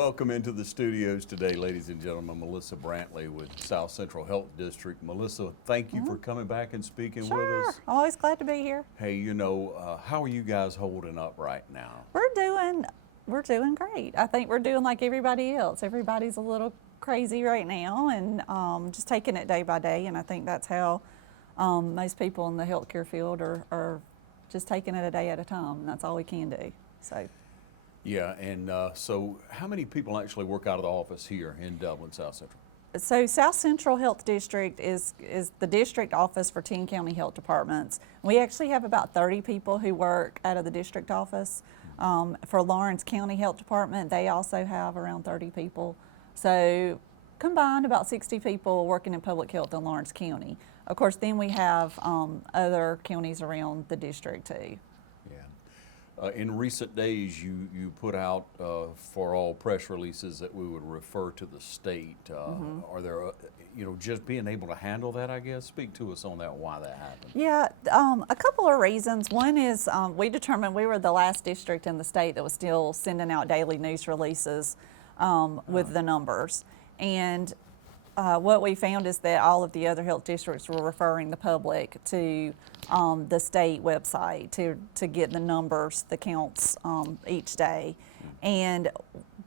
Welcome into the studios today, ladies and gentlemen. Melissa Brantley with South Central Health District. Melissa, thank you for coming back and speaking with us. Sure, always glad to be here. Hey, how are you guys holding up right now? We're doing great. I think we're doing like everybody else. Everybody's a little crazy right now, and just taking it day by day. And I think that's how most people in the healthcare field are just taking it a day at a time. And that's all we can do. So. Yeah, and so how many people actually work out of the office here in Dublin, South Central? So South Central Health District is the district office for 10 county health departments. We actually have about 30 people who work out of the district office. For Lawrence County Health Department, they also have around 30 people. So combined, about 60 people working in public health in Lawrence County. Of course, then we have other counties around the district too. In recent days, you put out for all press releases that we would refer to the state. Are there, just being able to handle that, I guess? Speak to us on that, why that happened. Yeah, a couple of reasons. One is we determined we were the last district in the state that was still sending out daily news releases with the numbers. And what we found is that all of the other health districts were referring the public to the state website to get the numbers, the counts each day. And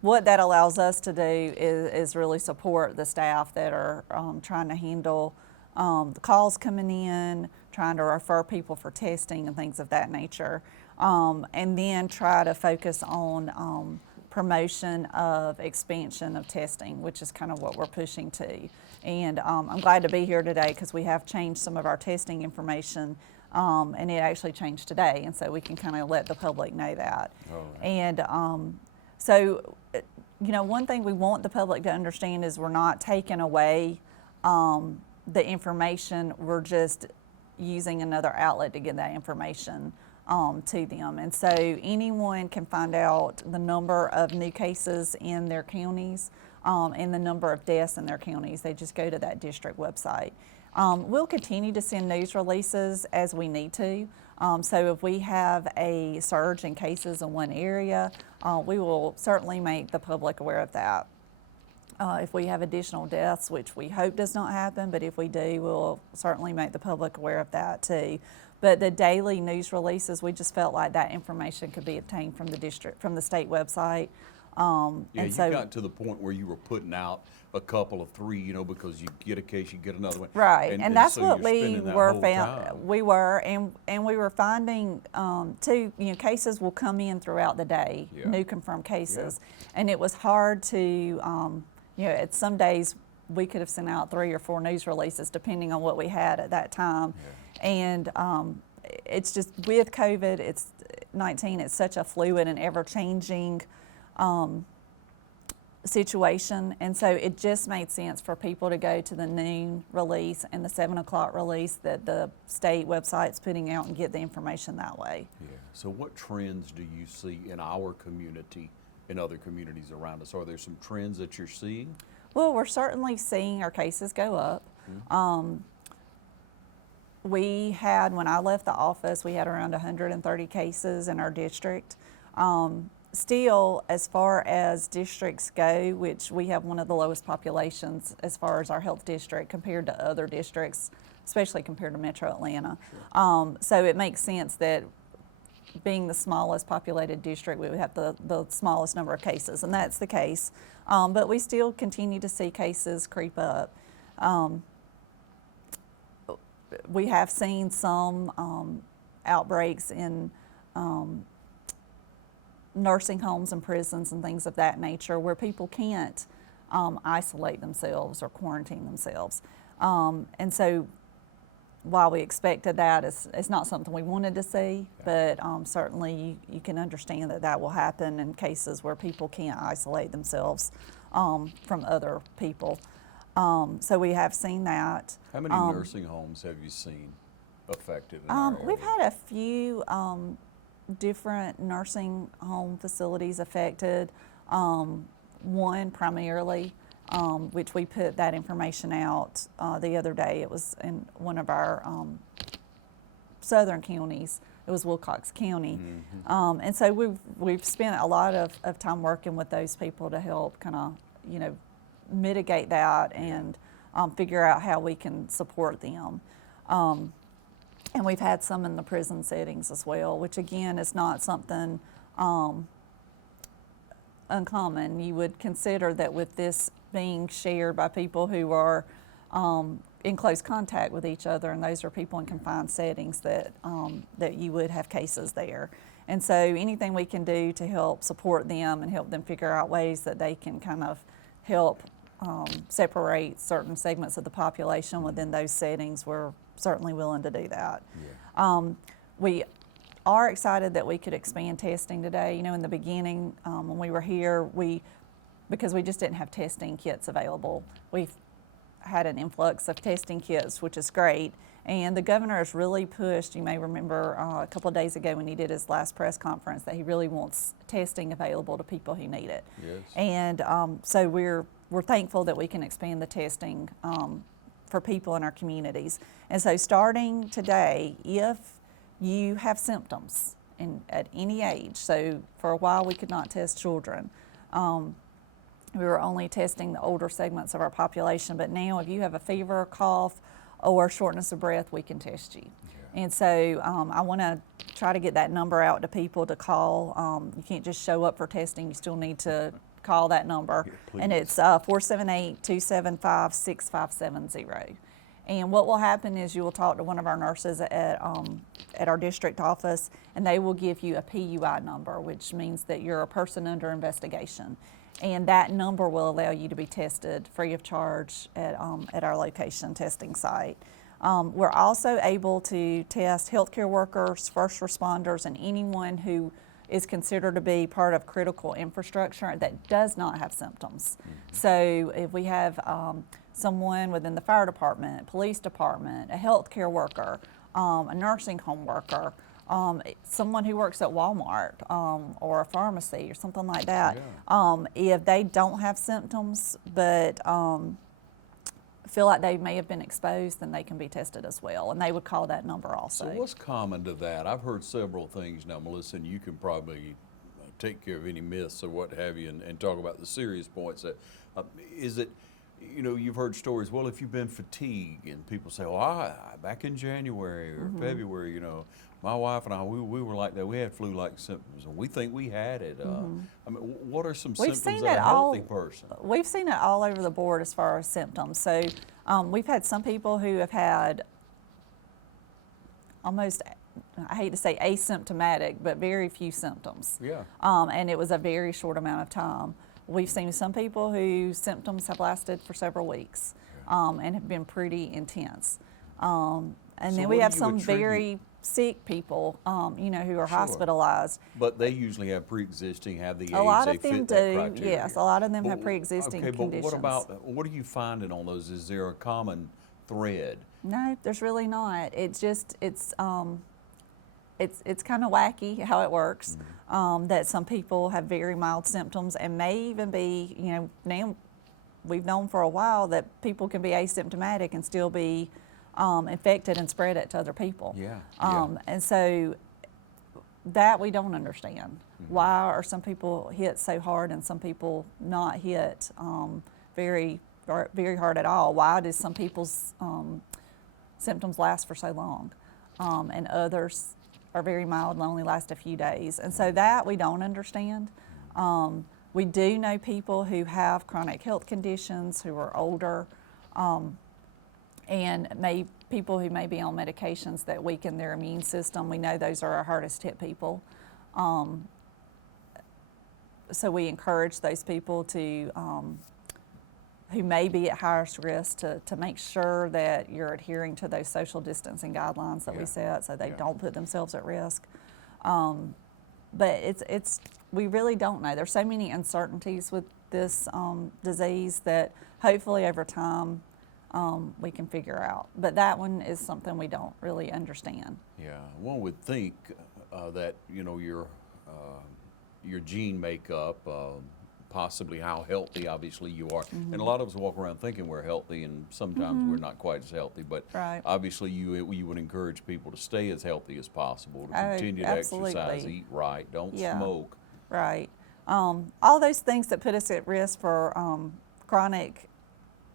what that allows us to do is really support the staff that are trying to handle the calls coming in, trying to refer people for testing and things of that nature, and then try to focus on promotion of expansion of testing, which is kind of what we're pushing to. And I'm glad to be here today because we have changed some of our testing information, and it actually changed today, and so we can kind of let the public know that. All right. And so, one thing we want the public to understand is we're not taking away the information, we're just using another outlet to get that information to them. And so anyone can find out the number of new cases in their counties and the number of deaths in their counties. They just go to that district website. We'll continue to send news releases as we need to. So if we have a surge in cases in one area, we will certainly make the public aware of that. If we have additional deaths, which we hope does not happen, but if we do, we'll certainly make the public aware of that too. But the daily news releases, we just felt like that information could be obtained from the state website. You got to the point where you were putting out a couple of three, because you get a case, you get another one. Right, and that's so what we were found. We were, and we were finding too. Cases will come in throughout the day, new confirmed cases, and it was hard to, at some days we could have sent out 3 or 4 news releases depending on what we had at that time. And it's just with COVID-19, it's such a fluid and ever-changing situation, and so it just made sense for people to go to the noon release and the 7 o'clock release that the state website's putting out and get the information that way. Yeah. So what trends do you see in our community, in other communities around us? Are there some trends that you're seeing? Well, we're certainly seeing our cases go up. We had, when I left the office, we had around 130 cases in our district. Still, as far as districts go, which we have one of the lowest populations as far as our health district compared to other districts, especially compared to Metro Atlanta. So it makes sense that being the smallest populated district, we would have the smallest number of cases, and that's the case. But we still continue to see cases creep up. We have seen some outbreaks in nursing homes and prisons and things of that nature where people can't isolate themselves or quarantine themselves. And so while we expected that, it's not something we wanted to see, but certainly you can understand that will happen in cases where people can't isolate themselves from other people. So we have seen that. How many nursing homes have you seen affected in our area? We've had a few different nursing home facilities affected. One primarily, which we put that information out the other day. It was in one of our southern counties it was Wilcox County. And so we've spent a lot of time working with those people to help kind of, mitigate that and figure out how we can support them. And we've had some in the prison settings as well, which again is not something uncommon. You would consider that with this being shared by people who are in close contact with each other, and those are people in confined settings, that you would have cases there. And so anything we can do to help support them and help them figure out ways that they can kind of help separate certain segments of the population within those settings, we're certainly willing to do that. We are excited that we could expand testing today. In the beginning, when we were here, because we just didn't have testing kits available, we've had an influx of testing kits, which is great. And the governor has really pushed, you may remember a couple of days ago when he did his last press conference, that he really wants testing available to people who need it. Yes. And so we're thankful that we can expand the testing for people in our communities. And so starting today, if you have symptoms at any age, so for a while we could not test children, we were only testing the older segments of our population, but now if you have a fever, cough, or shortness of breath, we can test you. And so I want to try to get that number out to people to call. You can't just show up for testing, you still need to call that number. And it's 478-275-6570. And what will happen is you will talk to one of our nurses at our district office, and they will give you a PUI number, which means that you're a person under investigation. And that number will allow you to be tested free of charge at our location testing site. We're also able to test healthcare workers, first responders, and anyone who is considered to be part of critical infrastructure that does not have symptoms. So if we have someone within the fire department, police department, a healthcare worker, a nursing home worker, someone who works at Walmart or a pharmacy or something like that, if they don't have symptoms but feel like they may have been exposed, then they can be tested as well, and they would call that number also. So what's common to that? I've heard several things now, Melissa, and you can probably take care of any myths or what have you and talk about the serious points. Is it, you've heard stories, well, if you've been fatigued, and people say, well, back in January or February, my wife and I, we were like that. We had flu-like symptoms, and we think we had it. I mean, what are some symptoms of a healthy person? We've seen it all over the board as far as symptoms. So we've had some people who have had almost, I hate to say asymptomatic, but very few symptoms. Yeah. And it was a very short amount of time. We've seen some people whose symptoms have lasted for several weeks and have been pretty intense. And So then what we do have you some attribute- very sick people, who are Sure. hospitalized. But they usually have pre-existing, have the age, A lot they of them fit that do, criteria. yes. A lot of them have But- pre-existing okay, conditions. But what are you finding on those? Is there a common thread? No, there's really not. It's just it's kind of wacky how it works. That some people have very mild symptoms and may even be, now we've known for a while that people can be asymptomatic and still be infected and spread it to other people. Yeah. And so that we don't understand. Why are some people hit so hard and some people not hit very hard at all? Why do some people's symptoms last for so long and others are very mild and only last a few days? And so that we don't understand. We do know people who have chronic health conditions, who are older, and people who may be on medications that weaken their immune system. We know those are our hardest hit people. So we encourage those people to, who may be at highest risk, to make sure that you're adhering to those social distancing guidelines that we set so they don't put themselves at risk. But we really don't know. There's so many uncertainties with this disease that hopefully over time we can figure out. But that one is something we don't really understand. Yeah, one would think that your gene makeup, possibly how healthy obviously you are. And a lot of us walk around thinking we're healthy, and sometimes we're not quite as healthy, but Right. obviously you would encourage people to stay as healthy as possible, to Oh, continue to exercise, absolutely. eat right, don't Yeah. smoke. Right. All those things that put us at risk for chronic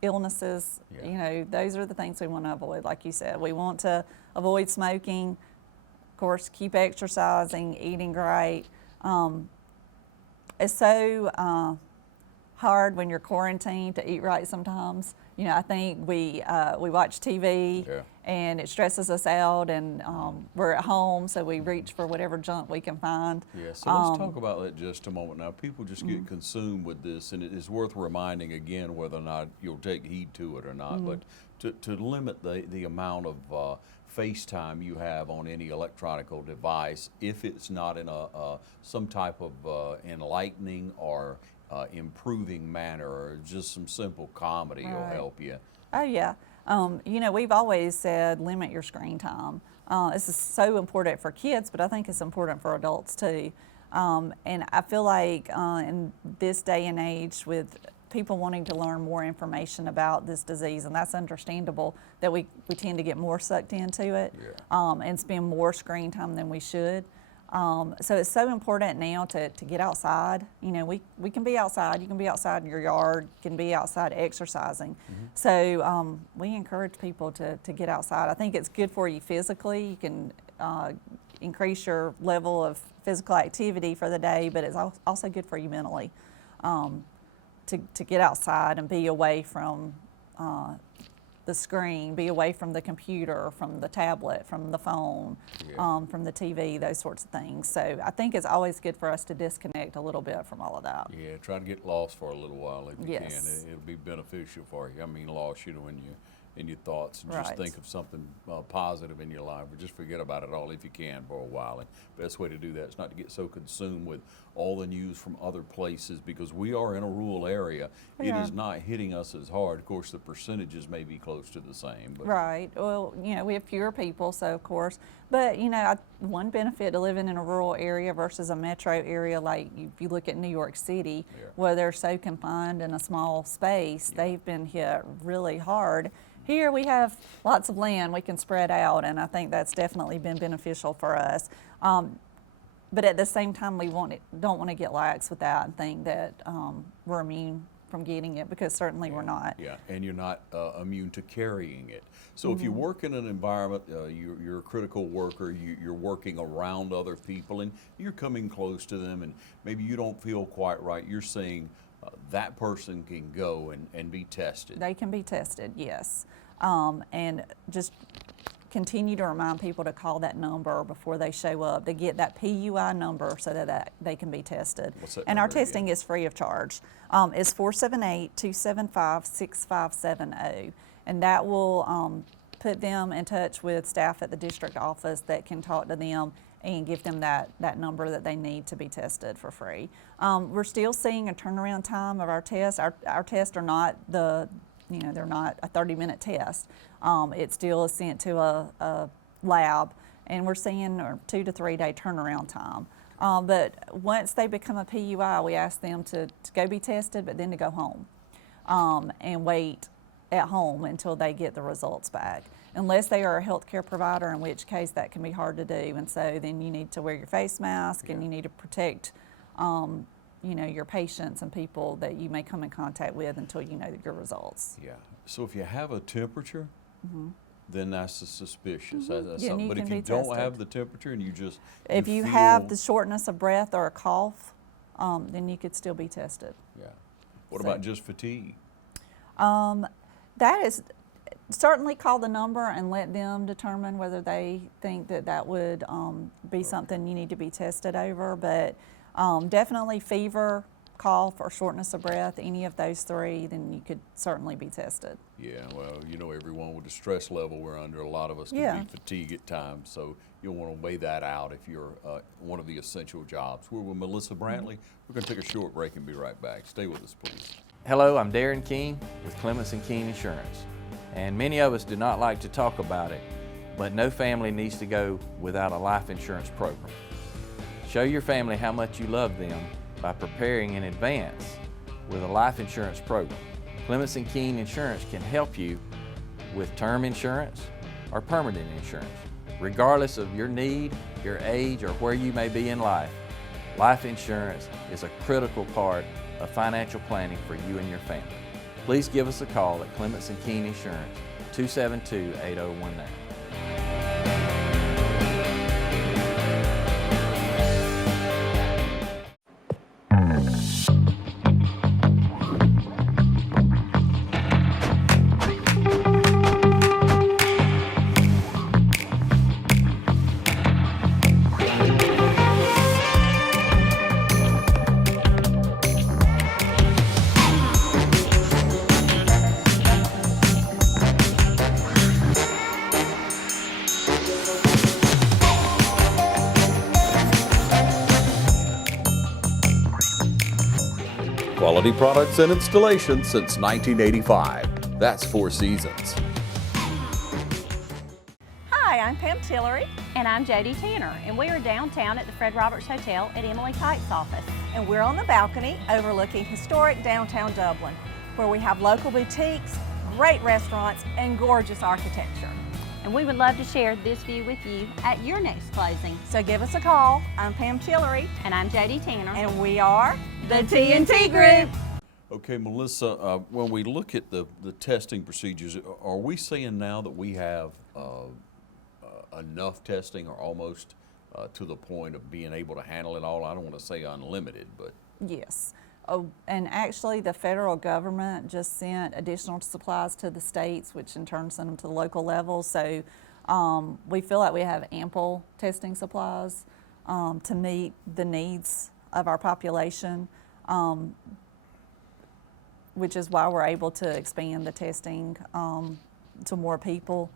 illnesses, Yeah. you know, those are the things we want to avoid. Like you said, we want to avoid smoking, of course, keep exercising, eating right. It's so hard when you're quarantined to eat right sometimes. You know, I think we watch TV Yeah. and it stresses us out, and we're at home, so we reach for whatever junk we can find. Yeah, so let's talk about that just a moment now. People just get consumed with this, and it is worth reminding again whether or not you'll take heed to it or not, but to limit the amount of FaceTime you have on any electronic device, if it's not in some type of enlightening or improving manner, or just some simple comedy will Right. help you. Oh, yeah. You know, we've always said limit your screen time. This is so important for kids, but I think it's important for adults too. And I feel like in this day and age, with people wanting to learn more information about this disease, and that's understandable, that we tend to get more sucked into it and spend more screen time than we should. So it's so important now to get outside. You know, we can be outside. You can be outside in your yard. You can be outside exercising. So we encourage people to get outside. I think it's good for you physically. You can increase your level of physical activity for the day, but it's also good for you mentally to get outside and be away from the screen, be away from the computer, from the tablet, from the phone, from the TV, those sorts of things. So I think it's always good for us to disconnect a little bit from all of that. Yeah, try to get lost for a little while if you Yes. can. It'll be beneficial for you. I mean, lost, you know, in your thoughts, and just Right. think of something positive in your life, or just forget about it all if you can for a while. And best way to do that is not to get so consumed with all the news from other places, because we are in a rural area. We It are. is not hitting us as hard. Of course, the percentages may be close to the same, but Right. Well, you know, we have fewer people, so of course. But, you know, one benefit to living in a rural area versus a metro area, like if you look at New York City, Yeah. where they're so confined in a small space, they've been hit really hard. Here we have lots of land we can spread out, and I think that's definitely been beneficial for us. But at the same time, don't want to get lax with that and think that we're immune from getting it, because certainly we're not. Yeah, and you're not immune to carrying it. So if you work in an environment, you're a critical worker, you're working around other people, and you're coming close to them, and maybe you don't feel quite right, you're saying that person can go and be tested. They can be tested, yes. And just continue to remind people to call that number before they show up, to get that PUI number so that they can be tested. What's that And our number again? testing is free of charge. It's 478-275-6570. And that will put them in touch with staff at the district office that can talk to them and give them that number that they need to be tested for free. We're still seeing a turnaround time of our tests. Our tests are not they're not a 30-minute test. It still is sent to a lab, and we're seeing a 2 to 3 day turnaround time. But once they become a PUI, we ask them to go be tested, but then to go home and wait at home until they get the results back. Unless they are a healthcare provider, in which case that can be hard to do. And so then you need to wear your face mask, and you need to protect your patients and people that you may come in contact with until you know your results. Yeah. So if you have a temperature, then that's suspicious. That's Yeah, and something. you But if can you be don't tested. have the temperature and you just If you feel, have the shortness of breath or a cough, then you could still be tested. yeah. What So- about just fatigue? That is certainly call the number and let them determine whether they think that would be something you need to be tested over. But definitely fever, cough, or shortness of breath, any of those three, then you could certainly be tested. Yeah, well, you know, everyone with the stress level we're under, a lot of us can Yeah. be fatigued at times, so you'll want to weigh that out if you're one of the essential jobs. We're with Melissa Brantley. We're going to take a short break and be right back. Stay with us, please. Hello, I'm Darren Keene with Clements & Keene Insurance. And many of us do not like to talk about it, but no family needs to go without a life insurance program. Show your family how much you love them by preparing in advance with a life insurance program. Clements and Keene Insurance can help you with term insurance or permanent insurance. Regardless of your need, your age, or where you may be in life, life insurance is a critical part of financial planning for you and your family. Please give us a call at Clements and Keene Insurance, 272-8019. Quality products and installations since 1985. That's Four Seasons. Hi, I'm Pam Tillery, And I'm Jody Tanner, and we are downtown at the Fred Roberts Hotel at Emily Kite's office. and we're on the balcony overlooking historic downtown Dublin, where we have local boutiques, great restaurants, and gorgeous architecture. And we would love to share this view with you at your next closing. So give us a call. I'm Pam Tillery, And I'm Jody Tanner. and we are the T&T Group. Okay, Melissa, when we look at the testing procedures, are we saying now that we have enough testing or almost to the point of being able to handle it all? I don't want to say unlimited, but. Yes. Oh, and actually the federal government just sent additional supplies to the states, which in turn sent them to the local level. So we feel like we have ample testing supplies to meet the needs of our population, which is why we're able to expand the testing to more people.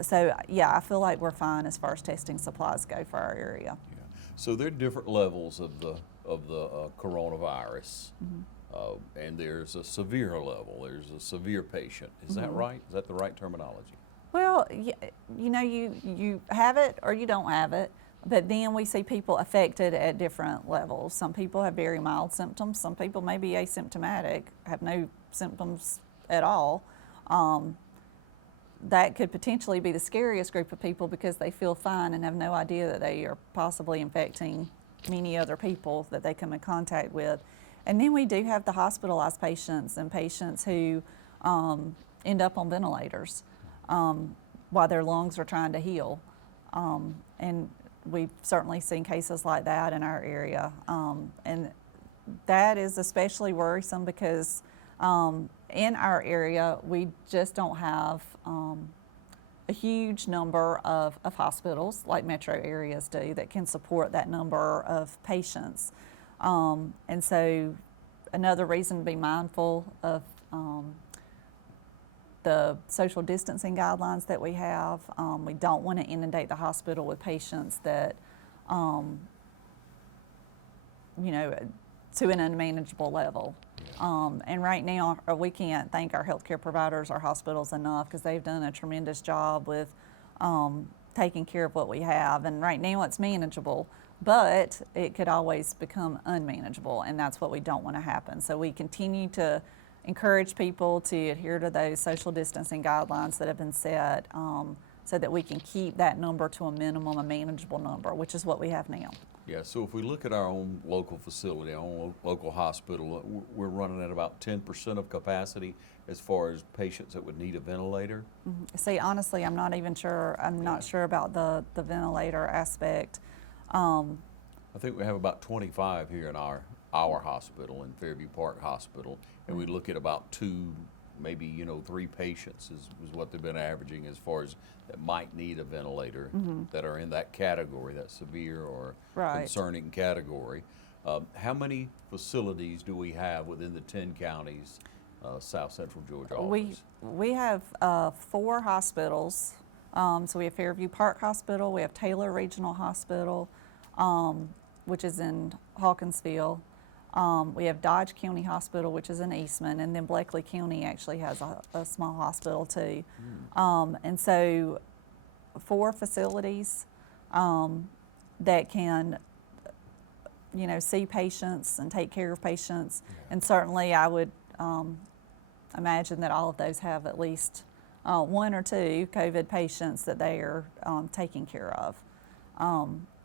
So yeah, I feel like we're fine as far as testing supplies go for our area. Yeah. So there are different levels of the coronavirus, and there's a severe level. There's a severe patient. Is that right? Is that the right terminology? Well, you know, you have it or you don't have it, but then we see people affected at different levels. Some people have very mild symptoms. Some people may be asymptomatic, have no symptoms at all. That could potentially be the scariest group of people because they feel fine and have no idea that they are possibly infecting many other people that they come in contact with. And then we do have the hospitalized patients and patients who end up on ventilators while their lungs are trying to heal. And we've certainly seen cases like that in our area. And that is especially worrisome because in our area, we just don't have a huge number of hospitals like metro areas do that can support that number of patients. And so another reason to be mindful of the social distancing guidelines that we have. We don't want to inundate the hospital with patients that, you know, to an unmanageable level. And right now, we can't thank our healthcare providers, our hospitals enough because they've done a tremendous job with taking care of what we have. And right now it's manageable, but it could always become unmanageable, and that's what we don't want to happen. So we continue to encourage people to adhere to those social distancing guidelines that have been set so that we can keep that number to a minimum, a manageable number, which is what we have now. Yeah, so if we look at our own local facility, our own local hospital, we're running at about 10% of capacity as far as patients that would need a ventilator. See, honestly, I'm not even sure. I'm not sure about the ventilator aspect. I think we have about 25 here in our hospital, in Fairview Park Hospital, and we look at about 2, maybe 3 patients is what they've been averaging as far as that might need a ventilator that are in that category, that severe or concerning category. How many facilities do we have within the 10 counties, South Central Georgia office? We have 4 hospitals. So we have Fairview Park Hospital, we have Taylor Regional Hospital, which is in Hawkinsville. We have Dodge County Hospital, which is in Eastman, and then Bleckley County actually has a small hospital too. And so 4 facilities that can see patients and take care of patients. And certainly I would imagine that all of those have at least one or two COVID patients that they are taking care of,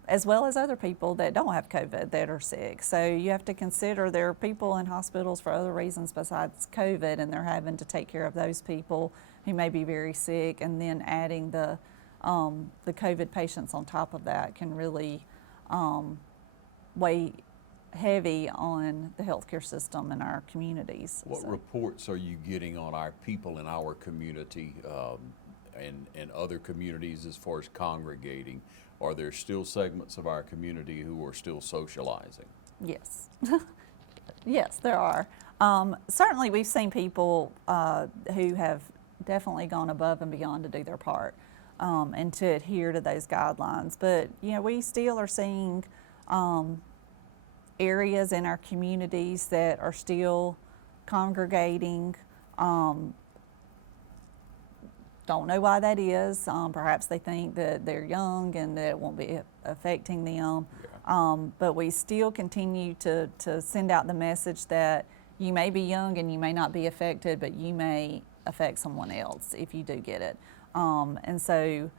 as well as other people that don't have COVID that are sick. So you have to consider there are people in hospitals for other reasons besides COVID, and they're having to take care of those people who may be very sick, and then adding the COVID patients on top of that can really weigh heavy on the healthcare system in our communities. What reports are you getting on our people in our community and other communities as far as congregating? Are there still segments of our community who are still socializing? Yes. Yes, there are. Certainly we've seen people who have definitely gone above and beyond to do their part and to adhere to those guidelines. But, we still are seeing areas in our communities that are still congregating. Don't know why that is. Perhaps they think that they're young and that it won't be affecting them. But we still continue to send out the message that you may be young and you may not be affected, but you may affect someone else if you do get it. And so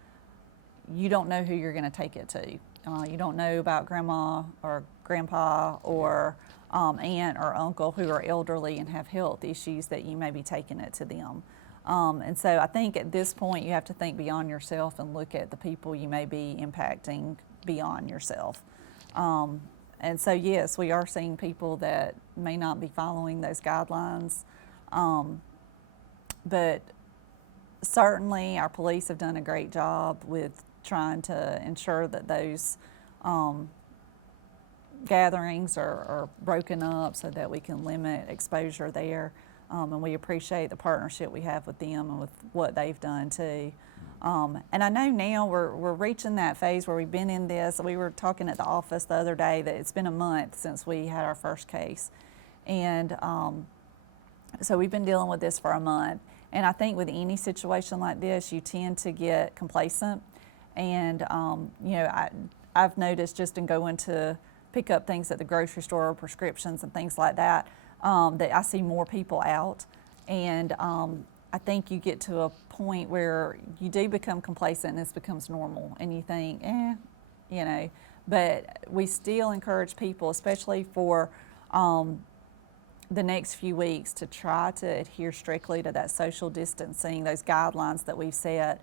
you don't know who you're going to take it to. You don't know about grandma or grandpa or aunt or uncle who are elderly and have health issues that you may be taking it to them. And so I think at this point you have to think beyond yourself and look at the people you may be impacting beyond yourself. And so yes, we are seeing people that may not be following those guidelines, but certainly our police have done a great job with trying to ensure that those gatherings are broken up so that we can limit exposure there. And we appreciate the partnership we have with them and with what they've done too. And I know now we're reaching that phase where we've been in this. We were talking at the office the other day that it's been a month since we had our first case. And so we've been dealing with this for a month. And I think with any situation like this, you tend to get complacent. And, I've noticed just in going to pick up things at the grocery store, prescriptions and things like that, that I see more people out. And I think you get to a point where you do become complacent and this becomes normal. And you think, but we still encourage people, especially for the next few weeks, to try to adhere strictly to that social distancing, those guidelines that we've set.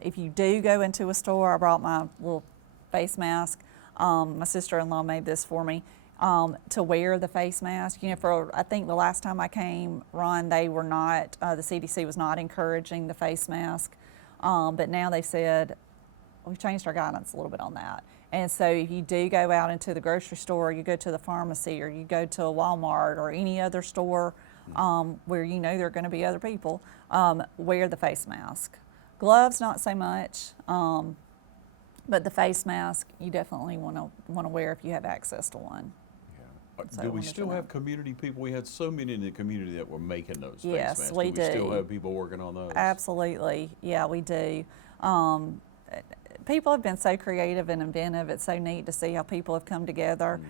If you do go into a store, I brought my little face mask. My sister-in-law made this for me, to wear the face mask. I think the last time I came, Ron, they were not, the CDC was not encouraging the face mask. But now they said, we've changed our guidance a little bit on that. And so if you do go out into the grocery store, or you go to the pharmacy, or you go to a Walmart or any other store where there are going to be other people, wear the face mask. Gloves, not so much, but the face mask you definitely want to wear if you have access to one. So do we still have community people? We had so many in the community that were making those face Yes, masks. we do we still do. have people working on those? Absolutely, yeah, we do. People have been so creative and inventive. It's so neat to see how people have come together.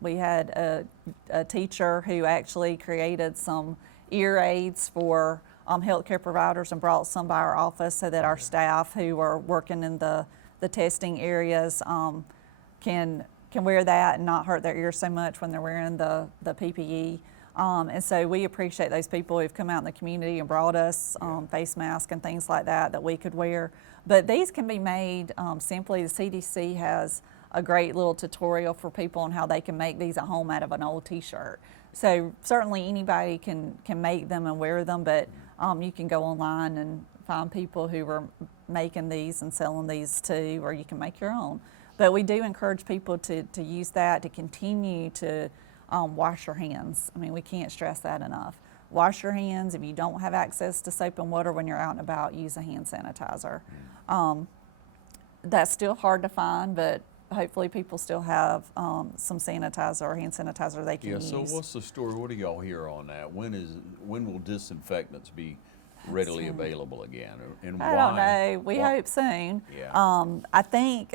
We had a teacher who actually created some ear aids for healthcare providers and brought some by our office so that our staff who are working in the testing areas can wear that and not hurt their ears so much when they're wearing the PPE. And so we appreciate those people who've come out in the community and brought us face masks and things like that we could wear. But these can be made simply. The CDC has a great little tutorial for people on how they can make these at home out of an old t-shirt. So certainly anybody can make them and wear them, but you can go online and find people who are making these and selling these too, or you can make your own. But we do encourage people to use that, to continue to wash your hands. I mean, we can't stress that enough. Wash your hands. If you don't have access to soap and water when you're out and about, use a hand sanitizer. That's still hard to find, but hopefully people still have some sanitizer or hand sanitizer they can use. So what's the story? What do y'all hear on that? When will disinfectants be readily available again? And I don't know. We hope soon. Yeah. I think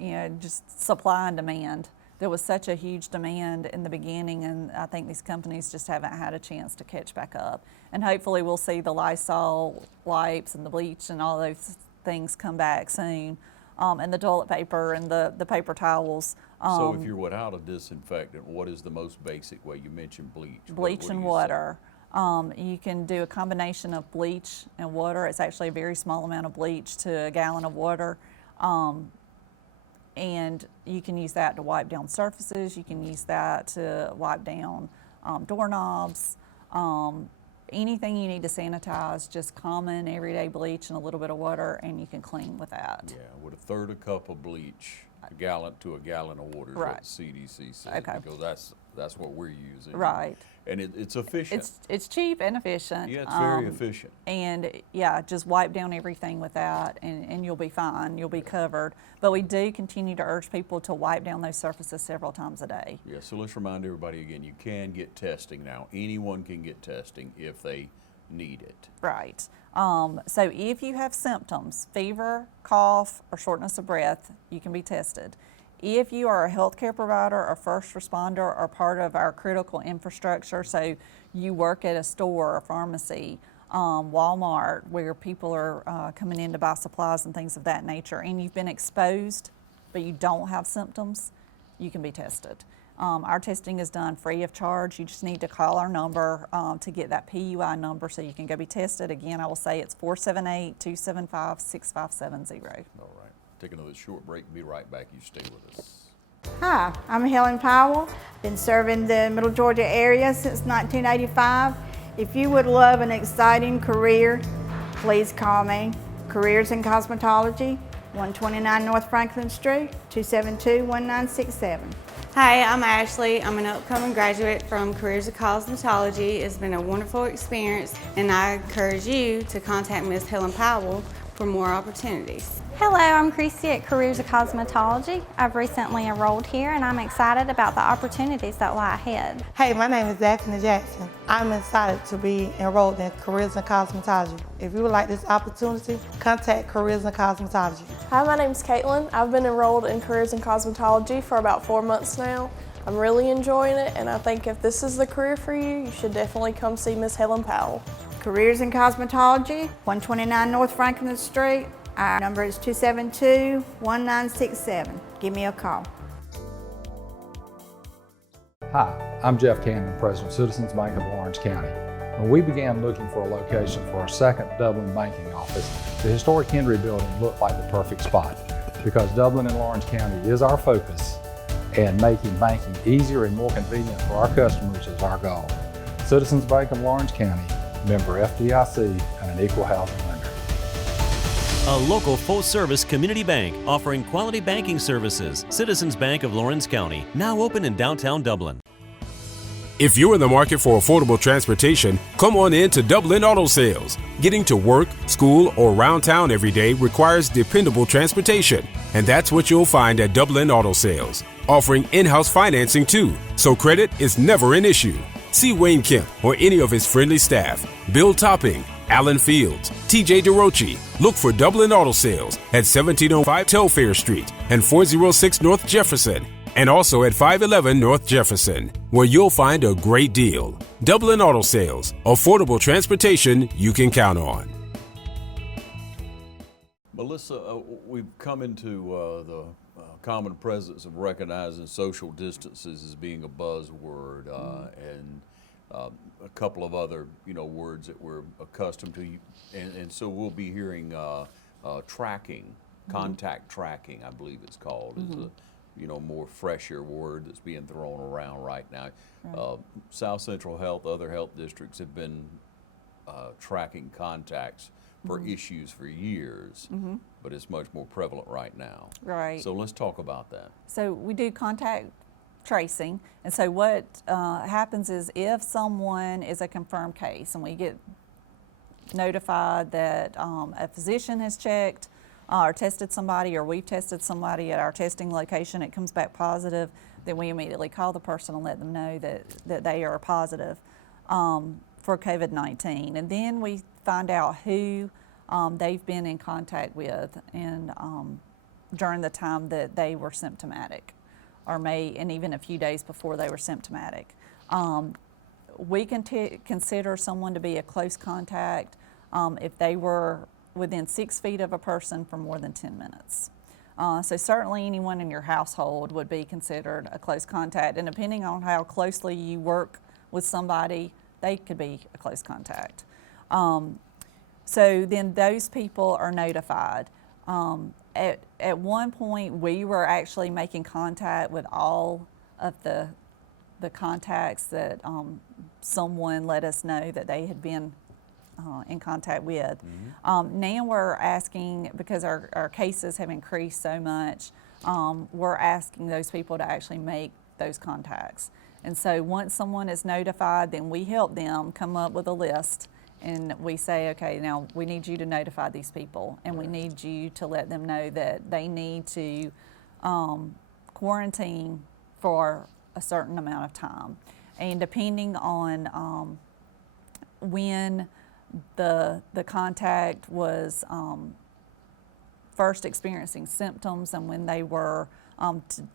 just supply and demand. There was such a huge demand in the beginning, and I think these companies just haven't had a chance to catch back up. And hopefully we'll see the Lysol wipes and the bleach and all those things come back soon, and the toilet paper and the paper towels. So if you're without a disinfectant, what is the most basic way? You mentioned bleach. Bleach What and do you say? water. You can do a combination of bleach and water. It's actually a very small amount of bleach to a gallon of water. And you can use that to wipe down surfaces. You can use that to wipe down doorknobs. Anything you need to sanitize, just common everyday bleach and a little bit of water, and you can clean with that. Yeah, with a third a cup of bleach, a gallon to a gallon of water is Right. what the CDC says. Okay. Because that's what we're using. Right. And it's efficient. It's cheap and efficient. Yeah, it's very efficient. And yeah, just wipe down everything with that, and you'll be fine. You'll be covered. But we do continue to urge people to wipe down those surfaces several times a day. Yeah, so let's remind everybody again, you can get testing now. Anyone can get testing if they need it. Right. So if you have symptoms, fever, cough, or shortness of breath, you can be tested. If you are a healthcare provider or first responder or part of our critical infrastructure, so you work at a store or pharmacy, Walmart, where people are coming in to buy supplies and things of that nature, and you've been exposed but you don't have symptoms, you can be tested. Our testing is done free of charge. You just need to call our number to get that PUI number so you can go be tested. Again, I will say it's 478-275-6570. All right. Take another short break. Be right back. You stay with us. Hi, I'm Helen Powell. Been serving the Middle Georgia area since 1985. If you would love an exciting career, please call me. Careers in Cosmetology, 129 North Franklin Street, 272-1967. Hi, I'm Ashley. I'm an upcoming graduate from Careers of Cosmetology. It's been a wonderful experience, and I encourage you to contact Ms. Helen Powell for more opportunities. Hello, I'm Chrissy at Careers of Cosmetology. I've recently enrolled here and I'm excited about the opportunities that lie ahead. Hey, my name is Daphne Jackson. I'm excited to be enrolled in Careers in Cosmetology. If you would like this opportunity, contact Careers in Cosmetology. Hi, my name is Caitlin. I've been enrolled in Careers in Cosmetology for about 4 months now. I'm really enjoying it, and I think if this is the career for you, you should definitely come see Miss Helen Powell. Careers in Cosmetology, 129 North Franklin Street. Our number is 272-1967. Give me a call. Hi, I'm Jeff Cannon, President of Citizens Bank of Orange County. When we began looking for a location for our second Dublin banking office, the historic Henry Building looked like the perfect spot because Dublin and Lawrence County is our focus, and making banking easier and more convenient for our customers is our goal. Citizens Bank of Lawrence County, member FDIC, and an equal housing lender. A local full-service community bank offering quality banking services. Citizens Bank of Lawrence County, now open in downtown Dublin. If you're in the market for affordable transportation, come on in to Dublin Auto Sales. Getting to work, school, or around town every day requires dependable transportation, and that's what you'll find at Dublin Auto Sales. Offering in-house financing too, so credit is never an issue. See Wayne Kemp or any of his friendly staff. Bill Topping, Alan Fields, TJ DeRochi. Look for Dublin Auto Sales at 1705 Telfair Street and 406 North Jefferson, and also at 511 North Jefferson, where you'll find a great deal. Dublin Auto Sales, affordable transportation you can count on. Melissa, we've come into the common presence of recognizing social distances as being a buzzword, and a couple of other, words that we're accustomed to, and so we'll be hearing tracking, contact tracking, I believe it's called, is a more fresher word that's being thrown around right now. Right. South Central Health, other health districts have been tracking contacts for issues for years, but it's much more prevalent right now. Right. So let's talk about that. So we do contact tracing, and so what happens is if someone is a confirmed case and we get notified that a physician has checked or tested somebody, or we've tested somebody at our testing location, it comes back positive, then we immediately call the person and let them know that they are positive for COVID-19. And then we find out who they've been in contact with, and during the time that they were symptomatic, and even a few days before they were symptomatic. We can consider someone to be a close contact if they were within 6 feet of a person for more than 10 minutes. So certainly anyone in your household would be considered a close contact, and depending on how closely you work with somebody, they could be a close contact. So then those people are notified. At one point, we were actually making contact with all of the contacts that someone let us know that they had been in contact with. Now we're asking, because our cases have increased so much, we're asking those people to actually make those contacts. And so once someone is notified, then we help them come up with a list, and we say, okay, now we need you to notify these people, and we need you to let them know that they need to quarantine for a certain amount of time. And depending on when the contact was first experiencing symptoms and when they were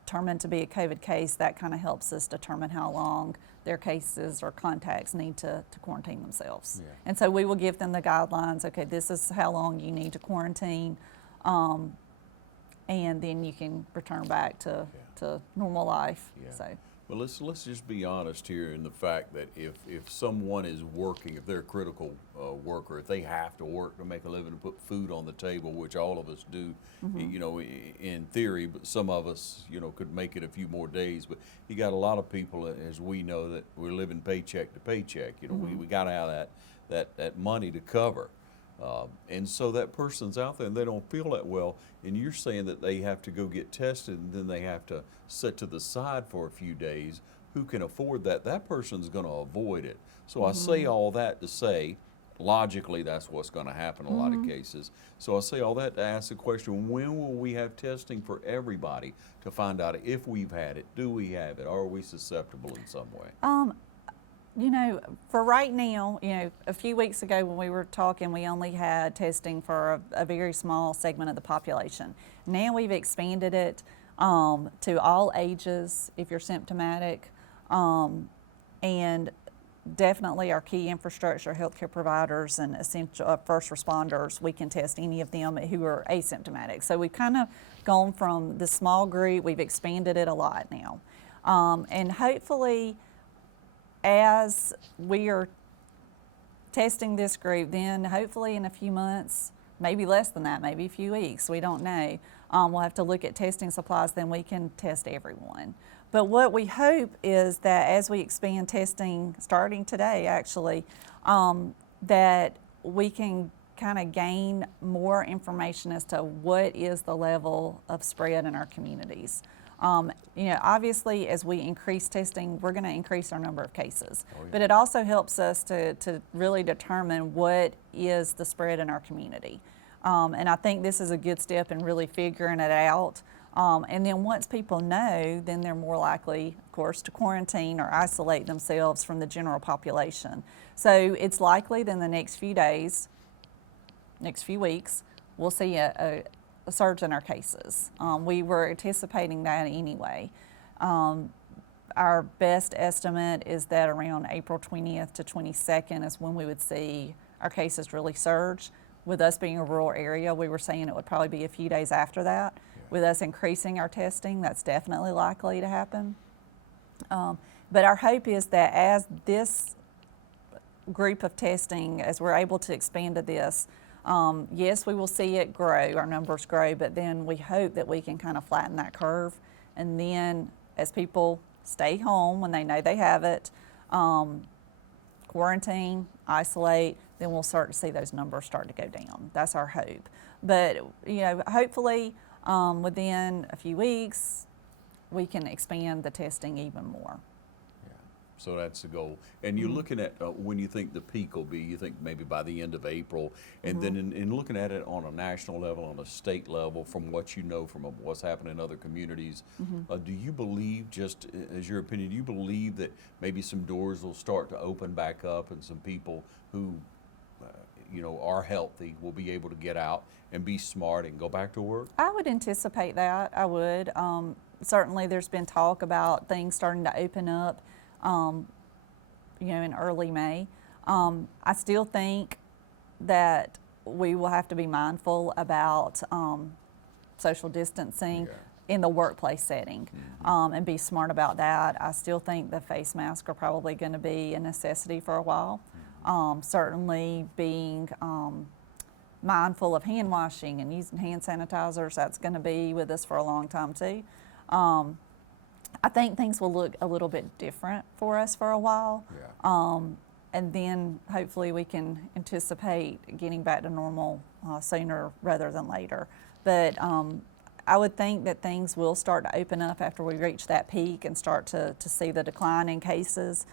determined to be a COVID case, that kind of helps us determine how long their cases or contacts need to quarantine themselves. Yeah. And so we will give them the guidelines, okay, this is how long you need to quarantine, and then you can return back to normal life. Yeah. So. Well, let's just be honest here in the fact that if someone is working, if they're a critical worker, if they have to work to make a living, to put food on the table, which all of us do, you know, in theory, but some of us, you know, could make it a few more days. But you got a lot of people, as we know, that we're living paycheck to paycheck. You know, we got to have that money to cover. And so that person's out there and they don't feel that well, and you're saying that they have to go get tested and then they have to sit to the side for a few days. Who can afford that? That person's going to avoid it. So I say all that to say, logically, that's what's going to happen in a lot of cases. So I say all that to ask the question, when will we have testing for everybody to find out if we've had it? Do we have it? Are we susceptible in some way? You know, for right now, you know, a few weeks ago when we were talking, we only had testing for a very small segment of the population. Now we've expanded it to all ages if you're symptomatic, and definitely our key infrastructure, healthcare providers and essential first responders, we can test any of them who are asymptomatic. So we've kind of gone from the small group, we've expanded it a lot now. And hopefully, as we are testing this group, then hopefully in a few months, maybe less than that, maybe a few weeks, we don't know, we'll have to look at testing supplies, then we can test everyone. But what we hope is that as we expand testing, starting today actually, that we can kind of gain more information as to what is the level of spread in our communities. You know, obviously, as we increase testing, we're going to increase our number of cases. But it also helps us to really determine what is the spread in our community. And I think this is a good step in really figuring it out. And then once people know, then they're more likely, of course, to quarantine or isolate themselves from the general population. So it's likely that in the next few days, next few weeks, we'll see a surge in our cases. We were anticipating that anyway. Our best estimate is that around April 20th to 22nd is when we would see our cases really surge. With us being a rural area, we were saying it would probably be a few days after that. With us increasing our testing, that's definitely likely to happen. But our hope is that as this group of testing, as we're able to expand to this, yes, we will see it grow, our numbers grow, but then we hope that we can kind of flatten that curve. And then as people stay home when they know they have it, quarantine, isolate, then we'll start to see those numbers start to go down. That's our hope. But, you know, hopefully within a few weeks, we can expand the testing even more. So that's the goal. And you're looking at when you think the peak will be, you think maybe by the end of April, and then in looking at it on a national level, on a state level, from what you know from what's happening in other communities, do you believe, just as your opinion, do you believe that maybe some doors will start to open back up and some people who you know, are healthy will be able to get out and be smart and go back to work? I would anticipate that. I would. Certainly, there's been talk about things starting to open up, you know, in early May. I still think that we will have to be mindful about social distancing in the workplace setting, and be smart about that. I still think the face masks are probably going to be a necessity for a while. Certainly being mindful of hand washing and using hand sanitizers, that's going to be with us for a long time too. I think things will look a little bit different for us for a while. And then hopefully we can anticipate getting back to normal sooner rather than later. But I would think that things will start to open up after we reach that peak and start to see the decline in cases.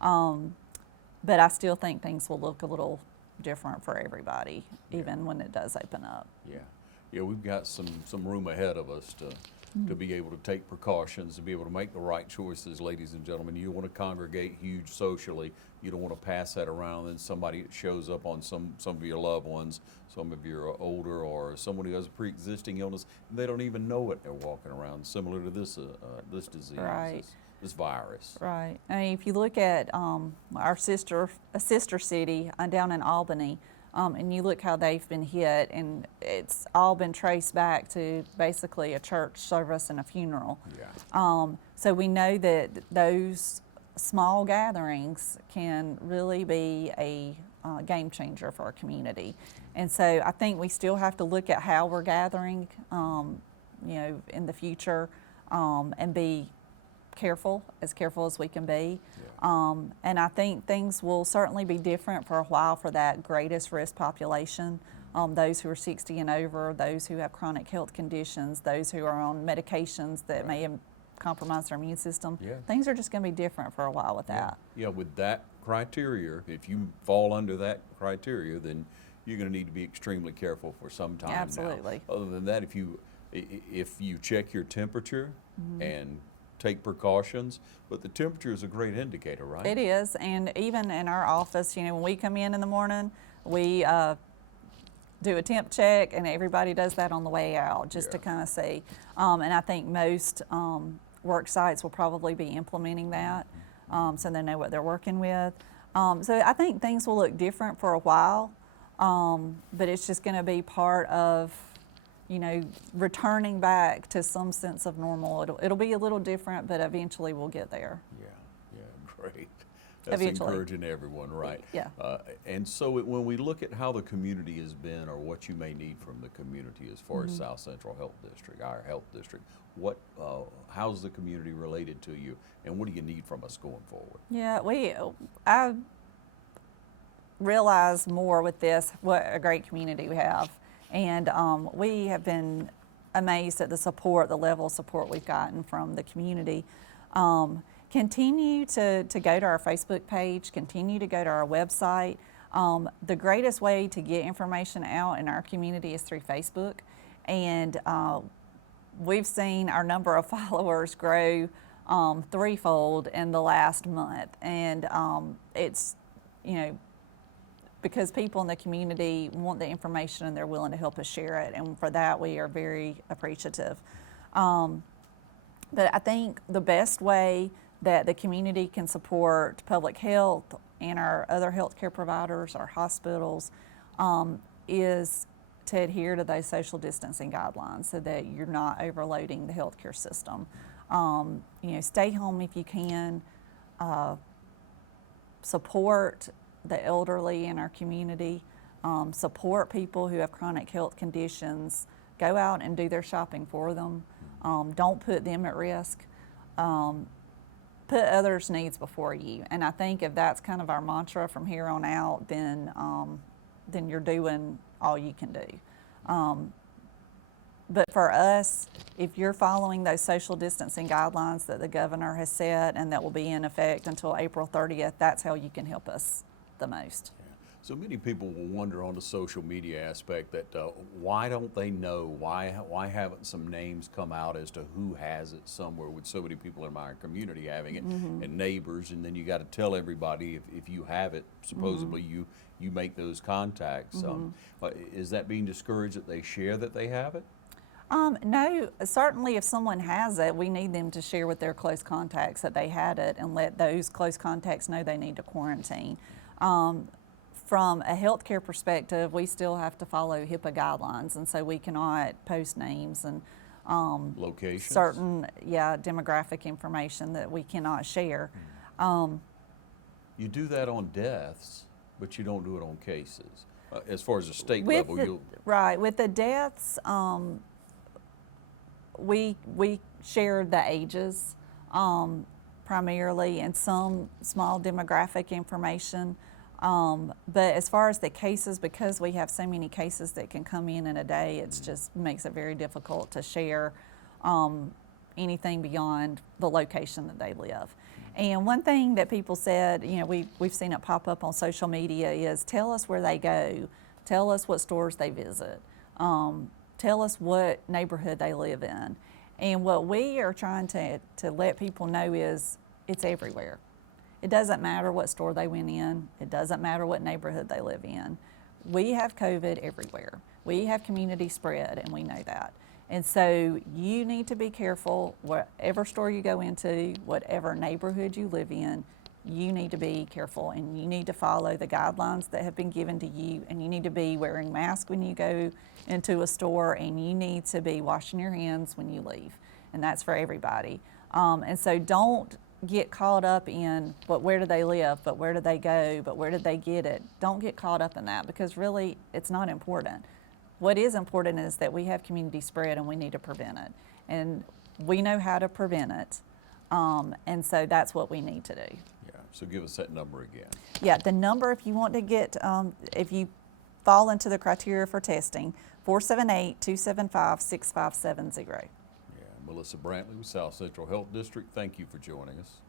But I still think things will look a little different for everybody, even when it does open up. Yeah, we've got some room ahead of us to be able to take precautions, to be able to make the right choices, ladies and gentlemen. You want to congregate huge socially. You don't want to pass that around and somebody shows up on some of your loved ones, some of your older, or someone who has a pre-existing illness, and they don't even know it. They're walking around, similar to this this disease, this virus. Right. I mean, if you look at our sister city down in Albany, and you look how they've been hit, and it's all been traced back to basically a church service and a funeral. So we know that those small gatherings can really be a game changer for our community. And so I think we still have to look at how we're gathering, you know, in the future, and be careful as we can be. And I think things will certainly be different for a while for that greatest risk population, those who are 60 and over, those who have chronic health conditions, those who are on medications that may compromise their immune system. Things are just going to be different for a while with that. Yeah, with that criteria, if you fall under that criteria, then you're going to need to be extremely careful for some time Absolutely. now. Other than that, if you check your temperature and take precautions, but the temperature is a great indicator, right? It is, and even in our office, you know, when we come in the morning, we do a temp check, and everybody does that on the way out just to kind of see. And I think most work sites will probably be implementing that, so they know what they're working with. So I think things will look different for a while, but it's just going to be part of, you know, returning back to some sense of normal. It'll be a little different, but eventually we'll get there. Yeah, great. That's encouraging everyone, right? Yeah. And so when we look at how the community has been, or what you may need from the community as far as South Central Health District, our health district, how's the community related to you, and what do you need from us going forward? Yeah, I realize more with this what a great community we have, and we have been amazed at the level of support we've gotten from the community. Continue to go to our Facebook page, continue to go to our website. The greatest way to get information out in our community is through Facebook, and we've seen our number of followers grow threefold in the last month, and it's, you know, because people in the community want the information and they're willing to help us share it, and for that we are very appreciative. But I think the best way that the community can support public health and our other healthcare providers, our hospitals, is to adhere to those social distancing guidelines so that you're not overloading the healthcare system. You know, stay home if you can. Support the elderly in our community. Support people who have chronic health conditions. Go out and do their shopping for them. Don't put them at risk. Put others' needs before you. And I think if that's kind of our mantra from here on out, then you're doing all you can do. But for us, if you're following those social distancing guidelines that the governor has set and that will be in effect until April 30th, that's how you can help us the most. So many people will wonder on the social media aspect that why don't they know? Why haven't some names come out as to who has it somewhere, with so many people in my community having it and neighbors, and then you got to tell everybody if you have it, supposedly you make those contacts. Is that being discouraged that they share that they have it? No, certainly if someone has it, we need them to share with their close contacts that they had it and let those close contacts know they need to quarantine. From a healthcare perspective, we still have to follow HIPAA guidelines, and so we cannot post names and locations, certain demographic information that we cannot share. You do that on deaths, but you don't do it on cases. As far as the state level, right, with the deaths, we share the ages primarily and some small demographic information. But as far as the cases, because we have so many cases that can come in a day, it just makes it very difficult to share anything beyond the location that they live. And one thing that people said, you know, we've seen it pop up on social media is tell us where they go, tell us what stores they visit, tell us what neighborhood they live in. And what we are trying to let people know is it's everywhere. It doesn't matter what store they went in. It doesn't matter what neighborhood they live in. We have COVID everywhere. We have community spread, and we know that. And so you need to be careful. Whatever store you go into, whatever neighborhood you live in, you need to be careful, and you need to follow the guidelines that have been given to you, and you need to be wearing masks when you go into a store, and you need to be washing your hands when you leave. And that's for everybody. And so don't get caught up in, but where do they live, but where do they go, but where did they get it? Don't get caught up in that, because really it's not important. What is important is that we have community spread and we need to prevent it. And we know how to prevent it. And so that's what we need to do. Yeah, so give us that number again. Yeah, the number, if you want to get, if you fall into the criteria for testing, 478-275-6570. Yeah, Melissa Brantley with South Central Health District, thank you for joining us.